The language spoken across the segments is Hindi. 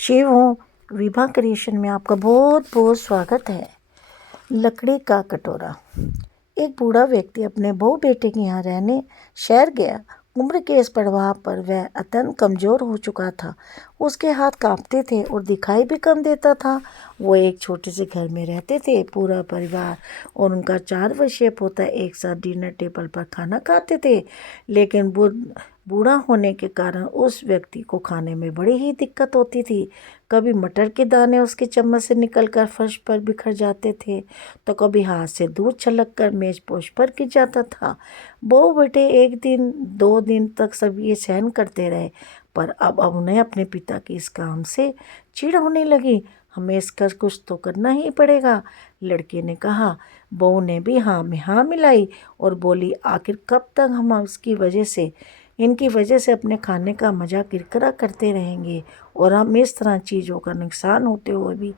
शिव हूँ। विभा क्रिएशन में आपका बहुत बहुत स्वागत है। लकड़ी का कटोरा। एक बूढ़ा व्यक्ति अपने बहू बेटे के यहाँ रहने शहर गया। उम्र के इस पड़ाव पर वह अत्यंत कमज़ोर हो चुका था। उसके हाथ कांपते थे और दिखाई भी कम देता था। वो एक छोटे से घर में रहते थे। पूरा परिवार और उनका 4 वर्षीय पोता एक साथ डिनर टेबल पर खाना खाते थे। लेकिन बूढ़ा होने के कारण उस व्यक्ति को खाने में बड़ी ही दिक्कत होती थी। कभी मटर के दाने उसके चम्मच से निकलकर फर्श पर बिखर जाते थे, तो कभी हाथ से दूध छलक कर मेज पोछ पर गिर जाता था। बहू बेटे 1 दिन 2 दिन तक सब ये सहन करते रहे, पर अब उन्हें अपने पिता की इस काम से चिढ़ होने लगी। हमें इसका कुछ तो करना ही पड़ेगा, लड़के ने कहा। बहू ने भी हाँ में हाँ मिलाई और बोली, आखिर कब तक हम इनकी वजह से अपने खाने का मज़ा किरकिरा करते रहेंगे और हम इस तरह चीज़ों का नुकसान होते हुए भी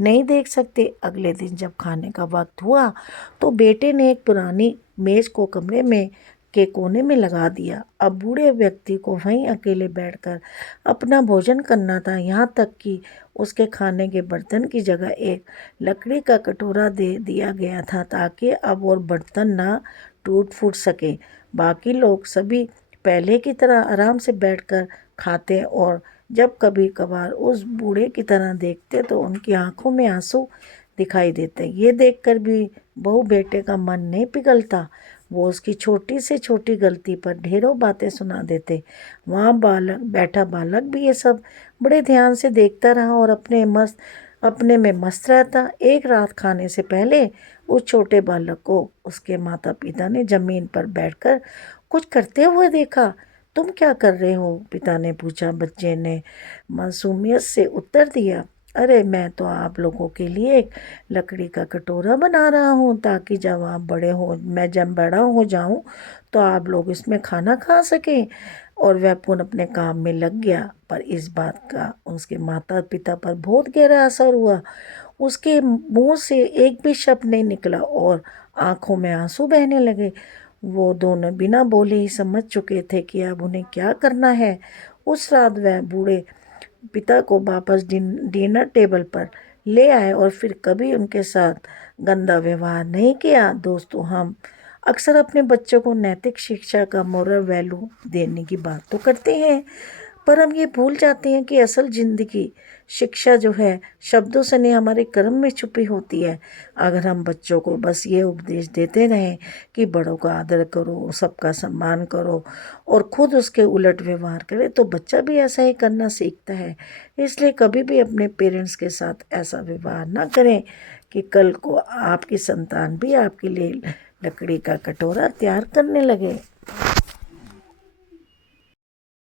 नहीं देख सकते। अगले दिन जब खाने का वक्त हुआ तो बेटे ने एक पुरानी मेज़ को कमरे में के कोने में लगा दिया। अब बूढ़े व्यक्ति को वहीं अकेले बैठकर अपना भोजन करना था। यहाँ तक कि उसके खाने के बर्तन की जगह एक लकड़ी का कटोरा दे दिया गया था, ताकि अब और बर्तन ना टूट फूट सके। बाकी लोग सभी पहले की तरह आराम से बैठकर खाते और जब कभी कभार उस बूढ़े की तरह देखते तो उनकी आंखों में आंसू दिखाई देते। ये देखकर भी बहू बेटे का मन नहीं पिघलता। वो उसकी छोटी से छोटी गलती पर ढेरों बातें सुना देते। वहाँ बैठा बालक भी ये सब बड़े ध्यान से देखता रहा और अपने में मस्त रहता। एक रात खाने से पहले उस छोटे बालक को उसके माता पिता ने जमीन पर बैठकर कुछ करते हुए देखा। तुम क्या कर रहे हो? पिता ने पूछा। बच्चे ने मासूमियत से उत्तर दिया, अरे मैं तो आप लोगों के लिए एक लकड़ी का कटोरा बना रहा हूँ, ताकि जब बड़ा हो जाऊँ तो आप लोग इसमें खाना खा सकें। और वह पुनः अपने काम में लग गया। पर इस बात का उसके माता पिता पर बहुत गहरा असर हुआ। उसके मुंह से एक भी शब्द नहीं निकला और आंखों में आंसू बहने लगे। वो दोनों बिना बोले ही समझ चुके थे कि अब उन्हें क्या करना है। उस रात वह बूढ़े पिता को वापस डिनर टेबल पर ले आए और फिर कभी उनके साथ गंदा व्यवहार नहीं किया। दोस्तों, हम अक्सर अपने बच्चों को नैतिक शिक्षा का मोरल वैल्यू देने की बात तो करते हैं, पर हम ये भूल जाते हैं कि असल ज़िंदगी शिक्षा जो है शब्दों से नहीं, हमारे कर्म में छुपी होती है। अगर हम बच्चों को बस ये उपदेश देते रहें कि बड़ों का आदर करो, सबका सम्मान करो और खुद उसके उलट व्यवहार करें, तो बच्चा भी ऐसा ही करना सीखता है। इसलिए कभी भी अपने पेरेंट्स के साथ ऐसा व्यवहार ना करें कि कल को आपकी संतान भी आपके लिए लकड़ी का कटोरा तैयार करने लगे।